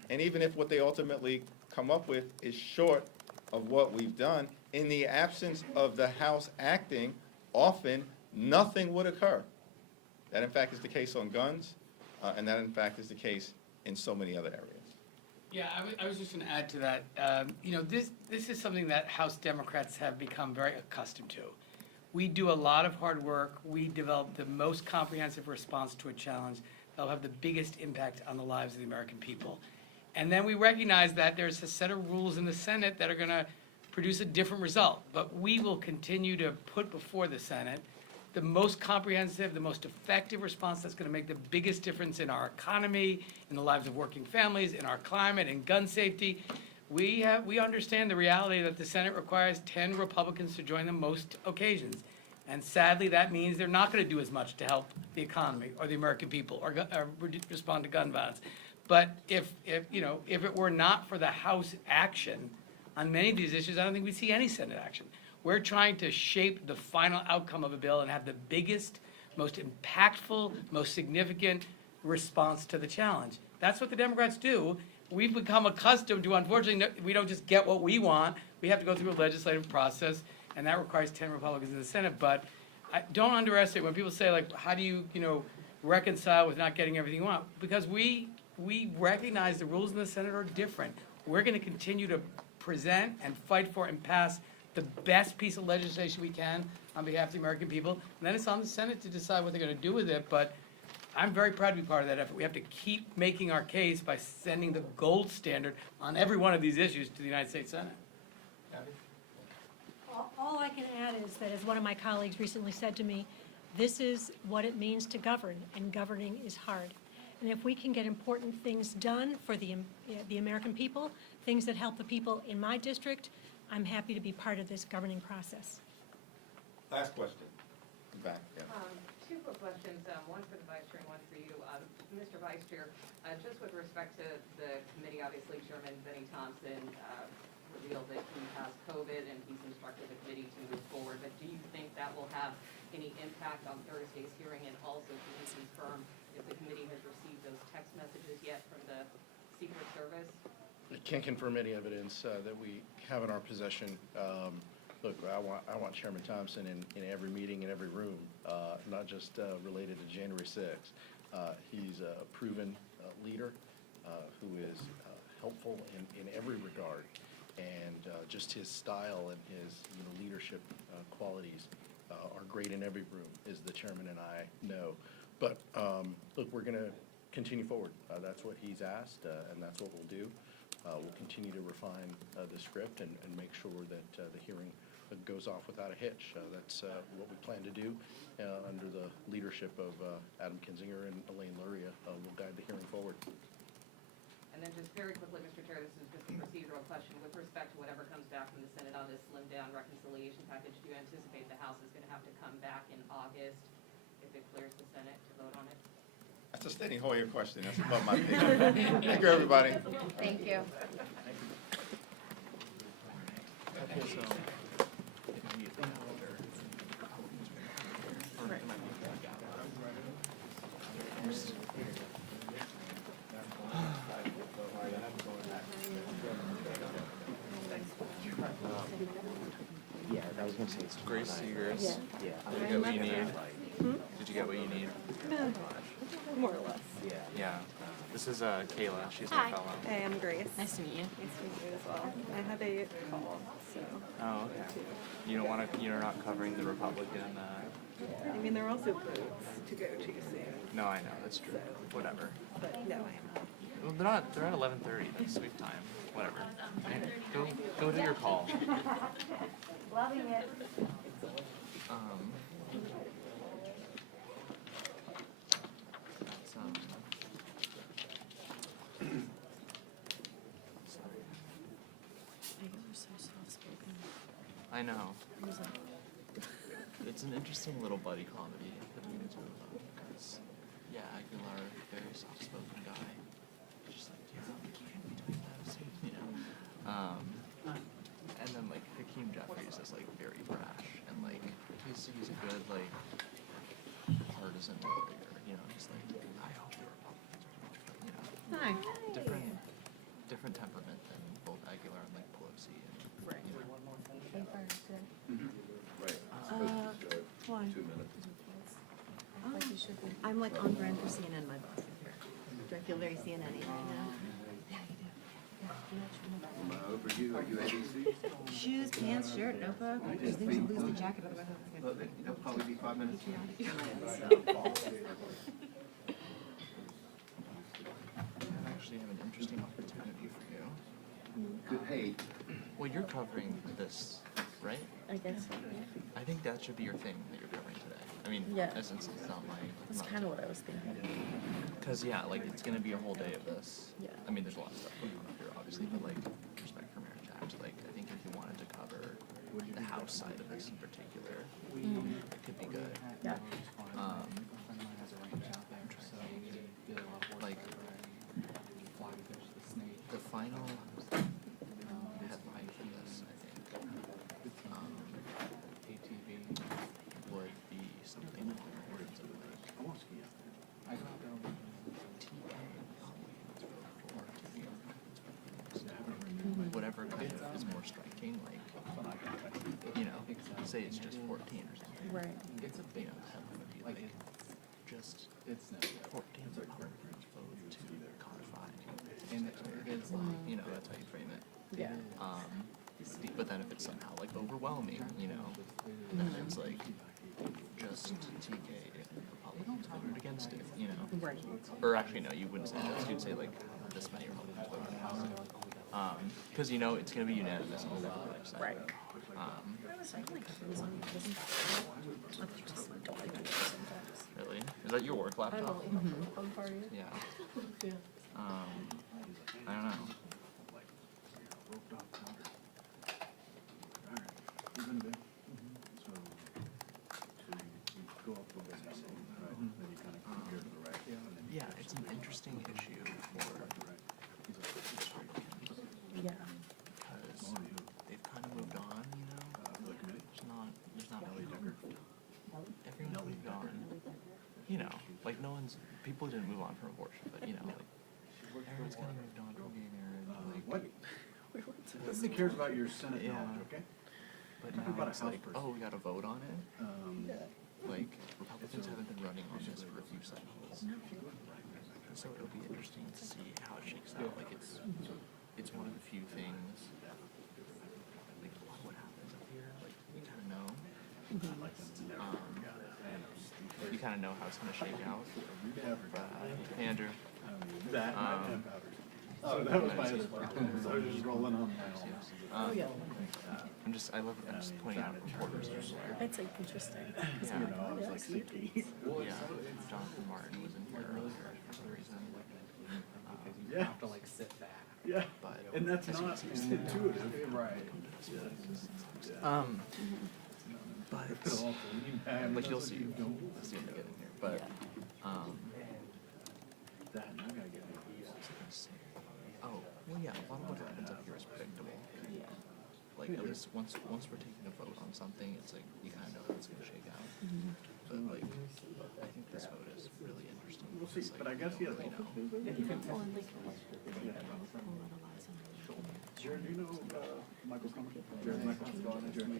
And even if what they ultimately come up with is short of what we've done, in the absence of the House acting, often nothing would occur. That, in fact, is the case on guns, and that, in fact, is the case in so many other areas. Yeah, I was just going to add to that. This is something that House Democrats have become very accustomed to. We do a lot of hard work. We develop the most comprehensive response to a challenge that will have the biggest impact on the lives of the American people. And then we recognize that there's a set of rules in the Senate that are going to produce a different result. But we will continue to put before the Senate the most comprehensive, the most effective response that's going to make the biggest difference in our economy, in the lives of working families, in our climate, in gun safety. We understand the reality that the Senate requires 10 Republicans to join them most occasions. And sadly, that means they're not going to do as much to help the economy or the American people or respond to gun violence. But if it were not for the House action on many of these issues, I don't think we'd see any Senate action. We're trying to shape the final outcome of a bill and have the biggest, most impactful, most significant response to the challenge. That's what the Democrats do. We've become accustomed to, unfortunately, we don't just get what we want. We have to go through a legislative process, and that requires 10 Republicans in the Senate. But don't underestimate when people say, like, how do you, reconcile with not getting everything you want? Because we recognize the rules in the Senate are different. We're going to continue to present and fight for and pass the best piece of legislation we can on behalf of the American people. And then it's on the Senate to decide what they're going to do with it. But I'm very proud to be part of that effort. We have to keep making our case by sending the gold standard on every one of these issues to the United States Senate. All I can add is that, as one of my colleagues recently said to me, this is what it means to govern, and governing is hard. And if we can get important things done for the American people, things that help the people in my district, I'm happy to be part of this governing process. Last question. Back, yeah. Two quick questions, one for the Vice Chair and one for you. Mr. Vice Chair, just with respect to the committee, obviously Chairman Benny Thompson revealed that he has COVID and he's instructed the committee to move forward, but do you think that will have any impact on Thursday's hearing? And also, can you confirm if the committee has received those text messages yet from the Secret Service? I can't confirm any evidence that we have in our possession. Look, I want Chairman Thompson in every meeting, in every room, not just related to January 6th. He's a proven leader who is helpful in every regard, and just his style and his leadership qualities are great in every room, as the chairman and I know. But look, we're going to continue forward. That's what he's asked, and that's what we'll do. We'll continue to refine the script and make sure that the hearing goes off without a hitch. That's what we plan to do under the leadership of Adam Kinzinger and Elaine Luria. We'll guide the hearing forward. And then just very quickly, Mr. Chair, this is just a procedural question. With respect to whatever comes back from the Senate on this slimmed-down reconciliation package, do you anticipate the House is going to have to come back in August if it clears the Senate to vote on it? That's a Steny Hoyer question. That's above my pay grade. Thank you, everybody. Thank you. Okay, so. Yeah, I was gonna say it's Grace Seegers. Yeah. Did you get what you need? Did you get what you need? More or less. Yeah. This is Kayla. She's Hi. my fellow. Hey, I'm Grace. Nice to meet you. Nice to meet you as well. I had a call, so. Oh, okay. You don't want to. You're not covering the Republican. I mean, there are also votes to go to soon. No, I know. That's true. Whatever. But no, I am not. Well, they're at 11:30. That's sweet time. Whatever. Go do your call. Loving it. That's, sorry. You're so soft-spoken. I know. It's an interesting little buddy comedy between the two of them, because, yeah, Aguilar, very soft-spoken guy, just like, yeah, we can't be doing that, and then, like, Hakeem Jeffries is, like, very brash, and, like, he's a good, like, partisan warrior, just like, I hope the Republicans are, Hi. different temperament than both Aguilar and, like, Pelosi, and, Right. Why? 2 minutes. I'm like on brand for CNN, my boss is here. Do I feel very CNN-y right now? Yeah, you do. Over you, are you ABC? Shoes, pants, shirt, notebook. I just think to lose the jacket, otherwise I'm Well, it'll probably be 5 minutes. I actually have an interesting opportunity for you. Good, hey, Well, you're covering this, right? I guess so. I think that should be your thing that you're covering today. I mean, Yeah. since it's not my. That's kind of what I was thinking. Because, yeah, like, it's going to be a whole day of this. Yeah. I mean, there's a lot of stuff going on up here, obviously, but, like, Respect for Marriage Act, like, I think if you wanted to cover the House side of this in particular, be good. Yeah. Like, the final headline for this, I think, would be something along the lines of like, whatever kind of is more striking, like, you know, say it's just 14 or something. Right. You know, the headline would be like, just 14 Republicans vote to codify. You know, that's how you frame it. Yeah. But then if it's somehow like overwhelming, you know, then it's like just TK if Republicans voted against it, you know. Right. Or actually, no, you wouldn't say just, you'd say like this many Republicans voted against it. Because you know it's going to be unanimous on the 50%. Right. Really? Is that your work laptop? Yeah. I don't know. Yeah, it's an interesting issue for Republicans. Yeah. Because they've kind of moved on, you know? There's not really everyone's moved on. You know, like people didn't move on from abortion, but you know, like, everyone's kind of moved on from gay marriage, like. Nobody cares about your Senate Yeah. knowledge, okay? But Talk now about a it's House like, person. oh, we gotta vote on it? Yeah. Like, Republicans haven't been running on this for a few cycles. So it'll be interesting to see how it shakes out. Like, it's one of the few things, like, what happens up here, like, you kind of know. You kind of know how it's gonna shake out. Hey, Andrew. That oh, that was my, I was just rolling on my own. I'm just pointing out reporters everywhere. It's like interesting. Yeah. You know, I was like thinking. Yeah, Jonathan Martin was in here earlier for some reason. Yeah. have to like sit back. Yeah, But and that's as you not can see, intuitive. Right. But like you'll see when we get in here. But That, and I gotta get my oh, well, yeah, a lot of what happens up here is predictable. Like at least once we're taking a vote on something, it's like you kind of know how it's gonna shake out. But like, I think this vote is really interesting. We'll see, It's like, but I guess you yes. don't really know. Jared, do you know Michael Cummings? Jared Michael? Jared.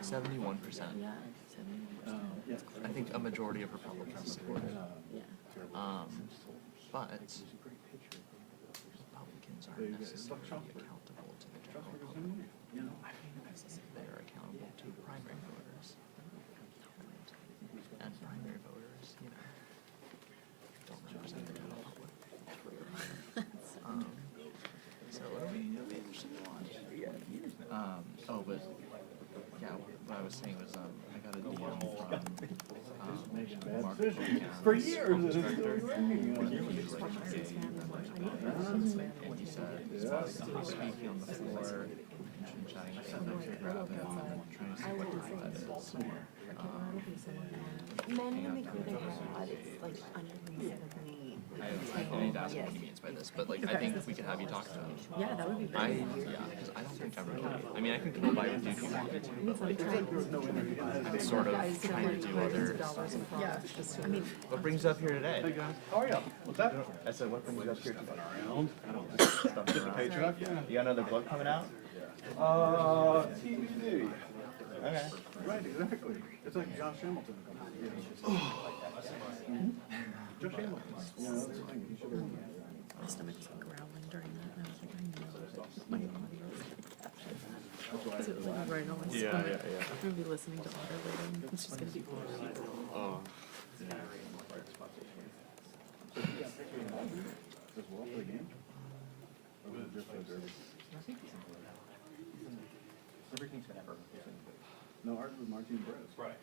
71%. Yeah. I think a majority of Republicans support it. But Republicans aren't necessarily accountable to the general public. They are accountable to primary voters. And primary voters, you know, don't represent the general public. So it'll be interesting to watch. But yeah, what I was saying was I got a DM from Mark For years, and it's still ringing. and he said, speaking on the floor, and chatting with someone to grab him, trying to see what time that is. I need to ask him what he means by this, but like, I think we could have you talk to him. Yeah, that would be Yeah, because I don't think everybody, I mean, I can come by with you if you want me to, but like, I'm sort of trying to do other stuff. Yeah, I mean, What brings you up here today? Hey guys, how are you? What's that? I said, what brings you up here today? Get the pay truck? Yeah. You got another book coming out? TBD. Okay. Right, exactly. It's like Josh Hamilton. Josh Hamilton. Yeah, that's the thing. He should have. my stomach was growling during that, and I was like, I know that my body was because it was like right on my stomach. I'm gonna be listening to Otter later. It's just gonna be. Oh. Does well for the game? Or was it just a derby? Everything's been ever. No, ours was Martin Perez. Right.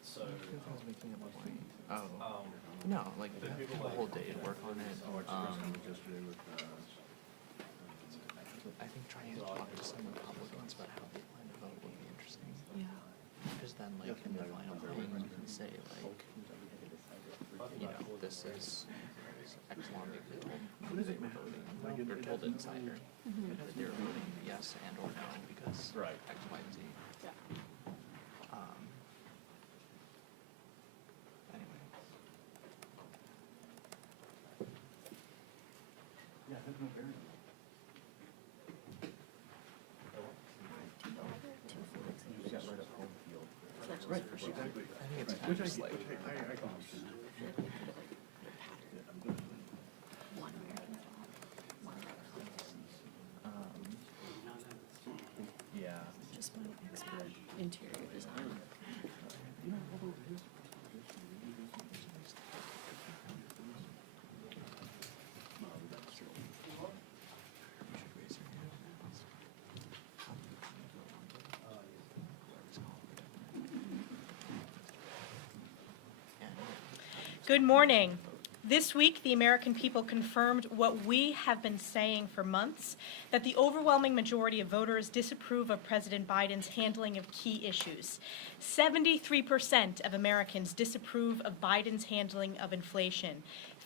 So. I was making a point. Oh. No, like, we have a whole day to work on it. Yesterday with, I think trying to talk to some Republicans about how they plan to vote would be interesting. Yeah. Because then like in the final thing, you can say like, you know, this is X long ago, they were voting, or told the insider that they were voting yes and or no because X, Y, and Z. Anyway. Yeah, there's no variance. You got right up home field. Right, exactly. I think it's kind of just like, yeah. Just by expert interior design. You know, although here's Good morning. This week, the American people confirmed what we have been saying for months, that the overwhelming majority of voters disapprove of President Biden's handling of key issues. 73% of Americans disapprove of Biden's handling of inflation.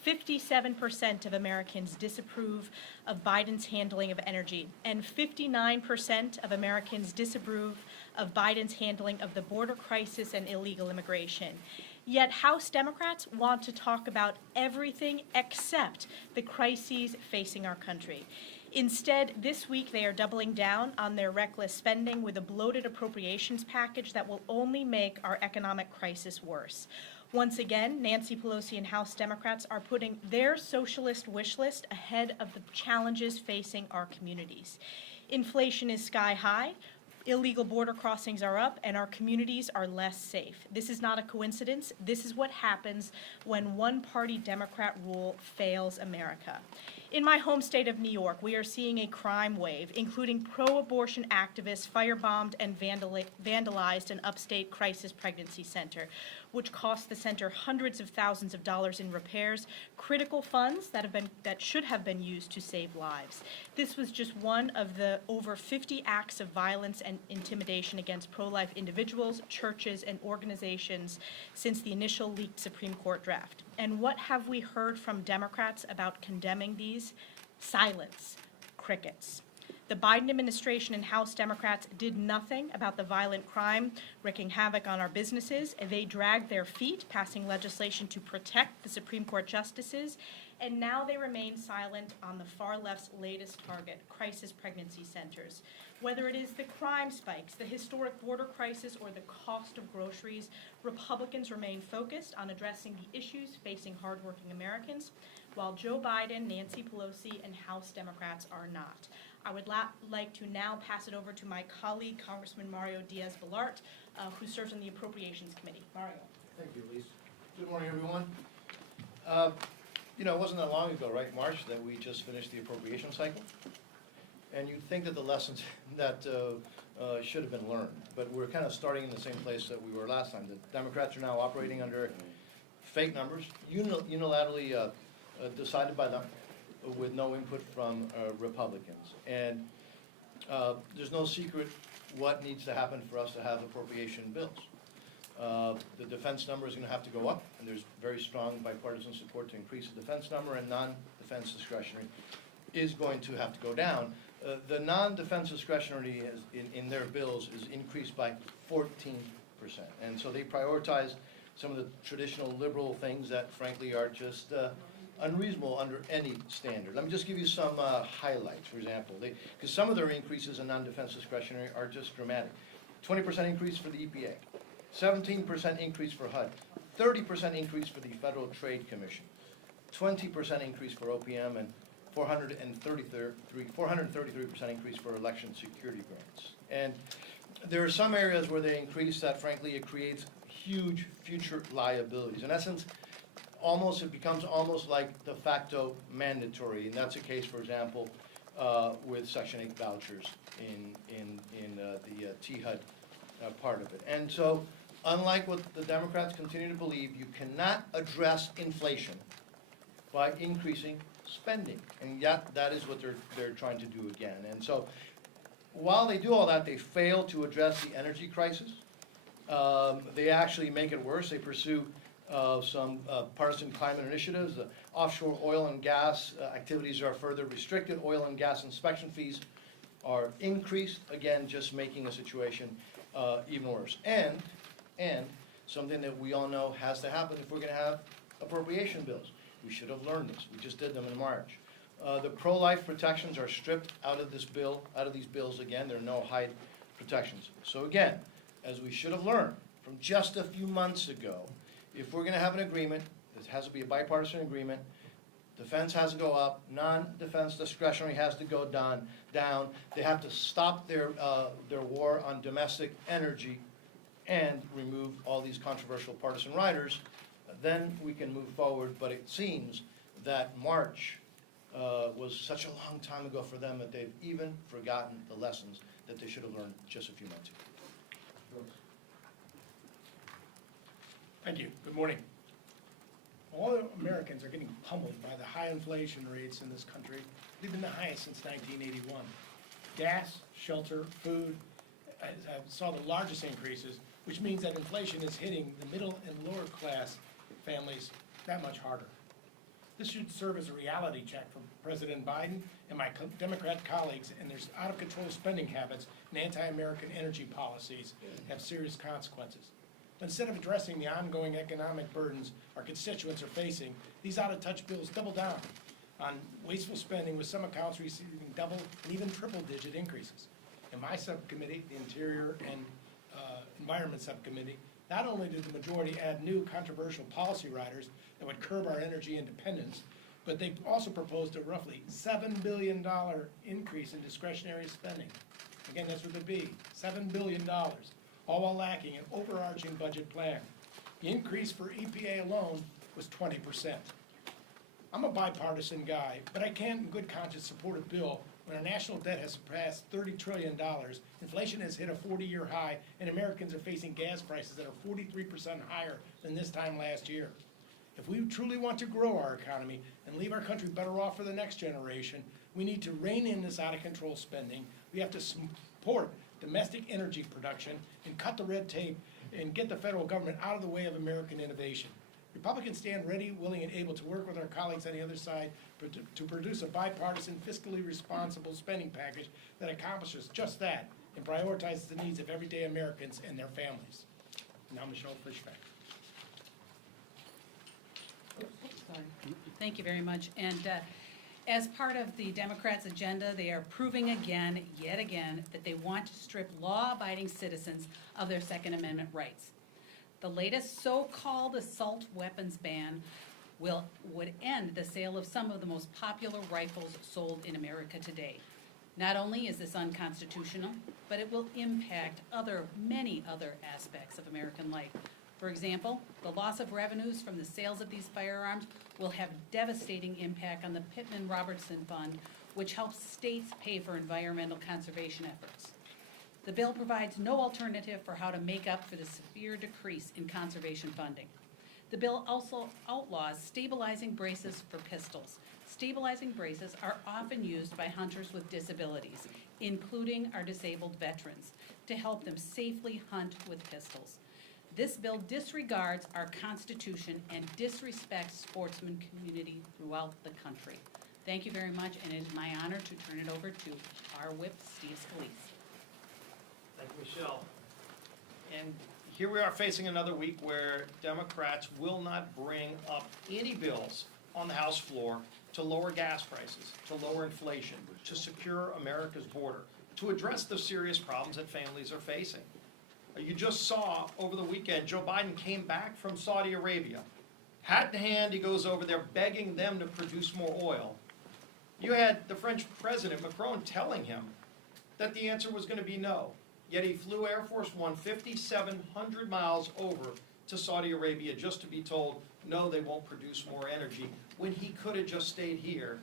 57% of Americans disapprove of Biden's handling of energy, and 59% of Americans disapprove of Biden's handling of the border crisis and illegal immigration. Yet House Democrats want to talk about everything except the crises facing our country. Instead, this week they are doubling down on their reckless spending with a bloated appropriations package that will only make our economic crisis worse. Once again, Nancy Pelosi and House Democrats are putting their socialist wish list ahead of the challenges facing our communities. Inflation is sky high. Illegal border crossings are up, and our communities are less safe. This is not a coincidence. This is what happens when one-party Democrat rule fails America. In my home state of New York, we are seeing a crime wave, including pro-abortion activists firebombed and vandalized an upstate crisis pregnancy center, which cost the center hundreds of thousands of dollars in repairs, critical funds that should have been used to save lives. This was just one of the over 50 acts of violence and intimidation against pro-life individuals, churches, and organizations since the initial leaked Supreme Court draft. And what have we heard from Democrats about condemning these? Silence. Crickets. The Biden administration and House Democrats did nothing about the violent crime wreaking havoc on our businesses. They dragged their feet, passing legislation to protect the Supreme Court justices, and now they remain silent on the far left's latest target, crisis pregnancy centers. Whether it is the crime spikes, the historic border crisis, or the cost of groceries, Republicans remain focused on addressing the issues facing hardworking Americans, while Joe Biden, Nancy Pelosi, and House Democrats are not. I would like to now pass it over to my colleague, Congressman Mario Diaz-Balart, who serves on the Appropriations Committee. Mario. Thank you, Elise. Good morning, everyone. You know, it wasn't that long ago, right, March, that we just finished the appropriation cycle? And you'd think that the lessons that should have been learned, but we're kind of starting in the same place that we were last time. The Democrats are now operating under fake numbers, unilaterally decided by them, with no input from Republicans. And there's no secret what needs to happen for us to have appropriation bills. The defense number is going to have to go up, and there's very strong bipartisan support to increase the defense number, and non-defense discretionary is going to have to go down. The non-defense discretionary in their bills is increased by 14%. And so they prioritize some of the traditional liberal things that frankly are just unreasonable under any standard. Let me just give you some highlights, for example. Because some of their increases in non-defense discretionary are just dramatic. 20% increase for the EPA, 17% increase for HUD, 30% increase for the Federal Trade Commission, 20% increase for OPM, and 433% increase for election security grants. And there are some areas where they increase that, frankly, it creates huge future liabilities. In essence, it becomes almost like de facto mandatory, and that's a case, for example, with Section 8 vouchers in the THUD part of it. And so, unlike what the Democrats continue to believe, you cannot address inflation by increasing spending, and yet that is what they're trying to do again. And so, while they do all that, they fail to address the energy crisis, They actually make it worse. They pursue some partisan climate initiatives. The offshore oil and gas activities are further restricted. Oil and gas inspection fees are increased, again, just making the situation even worse. And something that we all know has to happen if we're going to have appropriation bills. We should have learned this. We just did them in March. The pro-life protections are stripped out of this bill, out of these bills again. There are no Hyde protections. So again, as we should have learned from just a few months ago, if we're going to have an agreement, it has to be a bipartisan agreement. Defense has to go up. Non-defense discretionary has to go down. They have to stop their war on domestic energy and remove all these controversial partisan riders. Then we can move forward. But it seems that March was such a long time ago for them that they've even forgotten the lessons that they should have learned just a few months ago. Thank you. Good morning. All Americans are getting pummeled by the high inflation rates in this country. They've been the highest since 1981. Gas, shelter, food saw the largest increases, which means that inflation is hitting the middle and lower class families that much harder. This should serve as a reality check for President Biden and my Democrat colleagues and their out-of-control spending habits and anti-American energy policies have serious consequences. Instead of addressing the ongoing economic burdens our constituents are facing, these out-of-touch bills double down on wasteful spending, with some accounts receiving double and even triple-digit increases. In my subcommittee, the Interior and Environment Subcommittee, not only did the majority add new controversial policy riders that would curb our energy independence, but they also proposed a roughly $7 billion increase in discretionary spending. Again, that's what it'd be, $7 billion, all while lacking an overarching budget plan. The increase for EPA alone was 20%. I'm a bipartisan guy, but I can't in good conscience support a bill when our national debt has surpassed $30 trillion, inflation has hit a 40-year high, and Americans are facing gas prices that are 43% higher than this time last year. If we truly want to grow our economy and leave our country better off for the next generation, we need to rein in this out-of-control spending. We have to support domestic energy production and cut the red tape and get the federal government out of the way of American innovation. Republicans stand ready, willing, and able to work with our colleagues on the other side to produce a bipartisan, fiscally responsible spending package that accomplishes just that and prioritizes the needs of everyday Americans and their families. Now, Michelle Fishback. Thank you very much. And as part of the Democrats' agenda, they are proving again, yet again, that they want to strip law-abiding citizens of their Second Amendment rights. The latest so-called assault weapons ban would end the sale of some of the most popular rifles sold in America today. Not only is this unconstitutional, but it will impact many other aspects of American life. For example, the loss of revenues from the sales of these firearms will have devastating impact on the Pittman-Robertson Fund, which helps states pay for environmental conservation efforts. The bill provides no alternative for how to make up for the severe decrease in conservation funding. The bill also outlaws stabilizing braces for pistols. Stabilizing braces are often used by hunters with disabilities, including our disabled veterans, to help them safely hunt with pistols. This bill disregards our Constitution and disrespects sportsman community throughout the country. Thank you very much, and it is my honor to turn it over to our whip, Steve Scalise. Thank you, Michelle. And here we are facing another week where Democrats will not bring up any bills on the House floor to lower gas prices, to lower inflation, to secure America's border, to address the serious problems that families are facing. You just saw over the weekend, Joe Biden came back from Saudi Arabia. Hat in hand, he goes over there begging them to produce more oil. You had the French President Macron telling him that the answer was going to be no. Yet he flew Air Force One 5,700 miles over to Saudi Arabia just to be told, no, they won't produce more energy, when he could have just stayed here,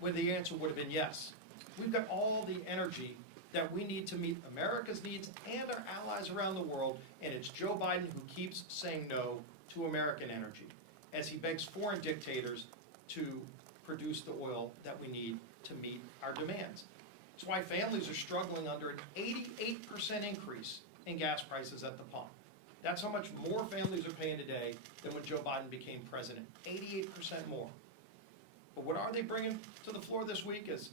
where the answer would have been yes. We've got all the energy that we need to meet America's needs and our allies around the world, and it's Joe Biden who keeps saying no to American energy, as he begs foreign dictators to produce the oil that we need to meet our demands. That's why families are struggling under an 88% increase in gas prices at the pump. That's how much more families are paying today than when Joe Biden became president, 88% more. But what are they bringing to the floor this week is,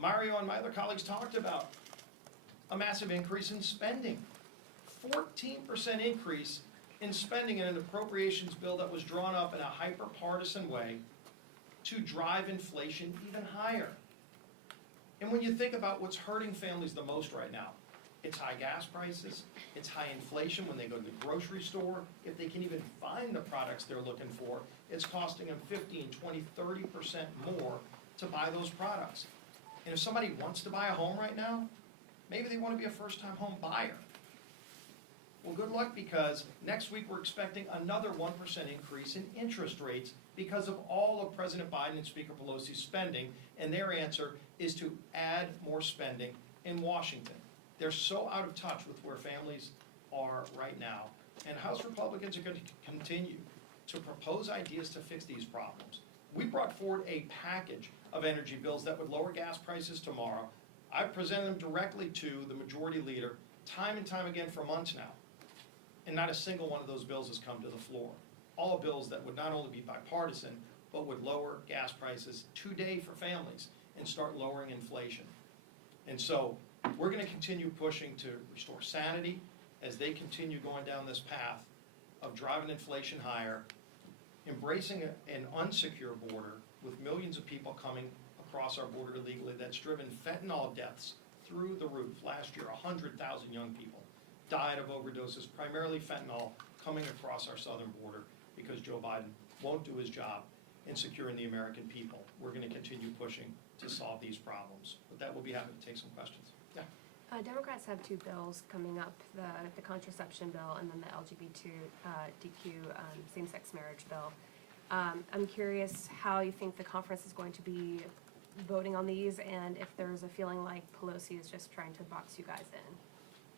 Mario and my other colleagues talked about a massive increase in spending. 14% increase in spending in an appropriations bill that was drawn up in a hyper-partisan way to drive inflation even higher. And when you think about what's hurting families the most right now, it's high gas prices, it's high inflation when they go to the grocery store. If they can even find the products they're looking for, it's costing them 15, 20, 30% more to buy those products. And if somebody wants to buy a home right now, maybe they want to be a first-time home buyer. Well, good luck, because next week we're expecting another 1% increase in interest rates because of all of President Biden and Speaker Pelosi's spending, and their answer is to add more spending in Washington. They're so out of touch with where families are right now, and House Republicans are going to continue to propose ideas to fix these problems. We brought forward a package of energy bills that would lower gas prices tomorrow. I've presented them directly to the majority leader time and time again for months now, and not a single one of those bills has come to the floor. All bills that would not only be bipartisan, but would lower gas prices today for families and start lowering inflation. And so we're going to continue pushing to restore sanity as they continue going down this path of driving inflation higher, embracing an unsecure border with millions of people coming across our border illegally that's driven fentanyl deaths through the roof. Last year, 100,000 young people died of overdoses, primarily fentanyl, coming across our southern border because Joe Biden won't do his job in securing the American people. We're going to continue pushing to solve these problems. With that, we'll be happy to take some questions. Yeah. Democrats have two bills coming up, the contraception bill and then the LGBTQ same-sex marriage bill. I'm curious how you think the conference is going to be voting on these, and if there's a feeling like Pelosi is just trying to box you guys in.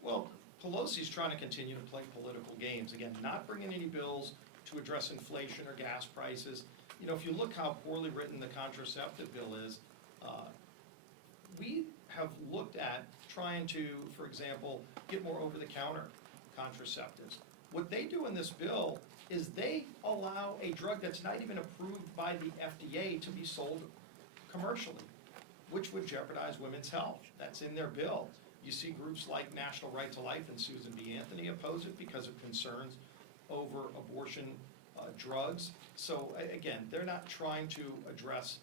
Well, Pelosi's trying to continue to play political games. Again, not bringing any bills to address inflation or gas prices. You know, if you look how poorly written the contraceptive bill is, we have looked at trying to, for example, get more over-the-counter contraceptives. What they do in this bill is they allow a drug that's not even approved by the FDA to be sold commercially, which would jeopardize women's health. That's in their bill. You see groups like National Right to Life and Susan B. Anthony oppose it because of concerns over abortion drugs. So again, they're not trying to address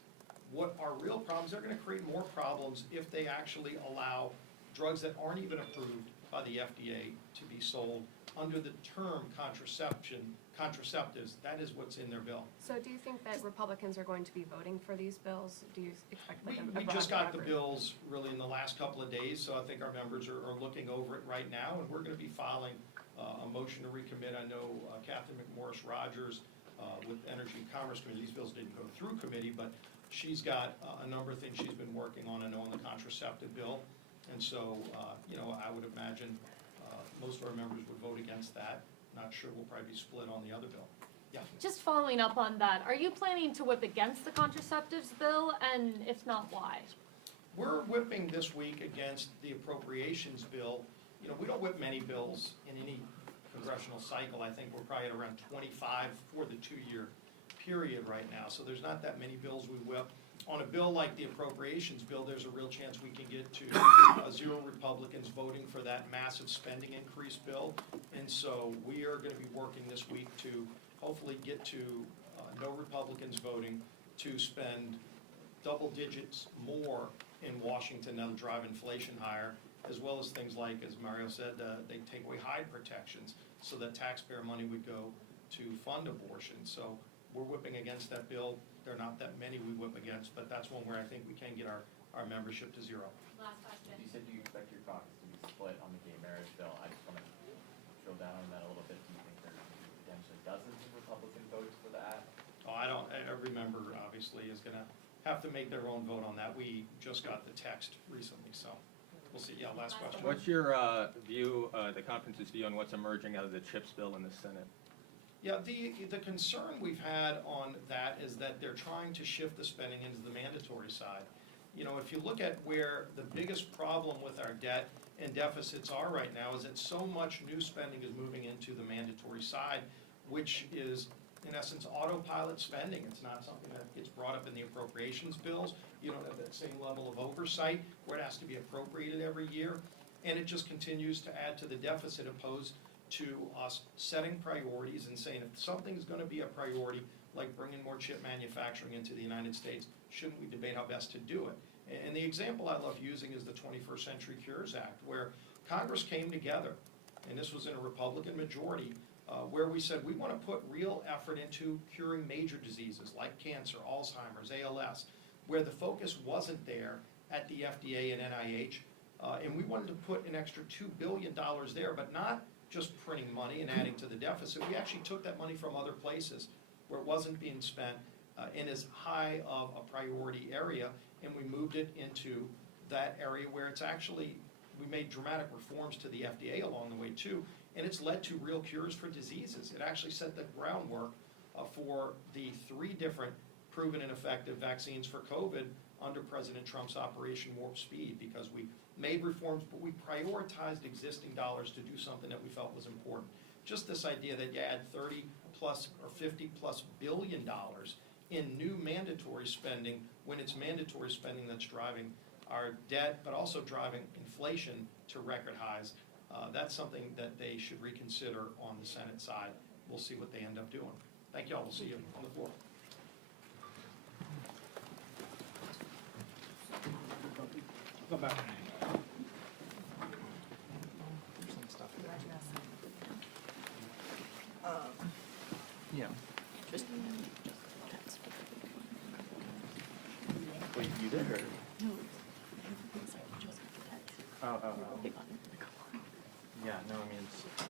what are real problems. They're going to create more problems if they actually allow drugs that aren't even approved by the FDA to be sold under the term contraceptives. That is what's in their bill. So do you think that Republicans are going to be voting for these bills? Do you expect like a We just got the bills really in the last couple of days, so I think our members are looking over it right now, and we're going to be filing a motion to recommit. I know Catherine McMorris Rogers with Energy and Commerce Committee, these bills didn't go through committee, but she's got a number of things she's been working on, I know, on the contraceptive bill. And so, you know, I would imagine most of our members would vote against that. Not sure, we'll probably be split on the other bill. Yeah. Just following up on that, are you planning to whip against the contraceptives bill, and if not, why? We're whipping this week against the appropriations bill. You know, we don't whip many bills in any congressional cycle. I think we're probably at around 25 for the 2-year period right now. So there's not that many bills we whip. On a bill like the appropriations bill, there's a real chance we can get to 0 Republicans voting for that massive spending increase bill. And so we are going to be working this week to hopefully get to no Republicans voting to spend double digits more in Washington. That'll drive inflation higher, as well as things like, as Mario said, they take away Hyde protections so that taxpayer money would go to fund abortion. So we're whipping against that bill. There are not that many we whip against, but that's one where I think we can get our membership to 0. Last question. You said you expect your caucus to be split on the gay marriage bill. I just want to drill down on that a little bit. Do you think there are potentially dozens of Republican votes for that? Oh, I don't. Every member obviously is going to have to make their own vote on that. We just got the text recently, so we'll see. Yeah, last question. What's your view, the conference's view on what's emerging out of the CHIPS bill in the Senate? Yeah, the concern we've had on that is that they're trying to shift the spending into the mandatory side. You know, if you look at where the biggest problem with our debt and deficits are right now is that so much new spending is moving into the mandatory side, which is, in essence, autopilot spending. It's not something that gets brought up in the appropriations bills. You don't have that same level of oversight where it has to be appropriated every year. And it just continues to add to the deficit opposed to us setting priorities and saying if something's going to be a priority, like bringing more chip manufacturing into the United States, shouldn't we debate how best to do it? And the example I love using is the 21st Century Cures Act, where Congress came together, and this was in a Republican majority, where we said we want to put real effort into curing major diseases like cancer, Alzheimer's, ALS, where the focus wasn't there at the FDA and NIH, and we wanted to put an extra $2 billion there, but not just printing money and adding to the deficit. We actually took that money from other places where it wasn't being spent in as high of a priority area, and we moved it into that area where it's actually, we made dramatic reforms to the FDA along the way too, and it's led to real cures for diseases. It actually set the groundwork for the 3 different proven and effective vaccines for COVID under President Trump's Operation Warp Speed, because we made reforms, but we prioritized existing dollars to do something that we felt was important. Just this idea that you add 30 plus or 50 plus billion dollars in new mandatory spending when it's mandatory spending that's driving our debt, but also driving inflation to record highs. That's something that they should reconsider on the Senate side. We'll see what they end up doing. Thank you all. We'll see you on the floor. Go back. Yeah. Wait, you did or? No. Oh. Yeah, no, I mean, it's.